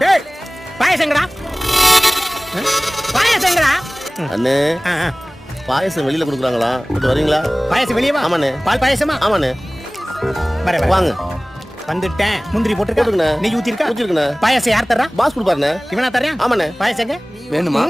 டேய் பாயசங்கடா பாயசங்கடா அண்ணே பாயசம் வெளியில கொடுக்குறாங்களா இது வரீங்களா? பாயசம் வெளியே வா. ஆமாண்ணே. பால் பாயசமா? ஆமாண்ணே. வர வாங்க. வந்துட்டேன். முந்திரி போட்டுருக்கா? நெய் ஊத்திருக்கா? ஊத்திருக்கண்ணே. பாயசம் யார் தர்றா? பாஸ் கொடுப்பாருண்ணே. இவனா தர்றேன்? ஆமாண்ணே. பாயசங்க வேணுமா?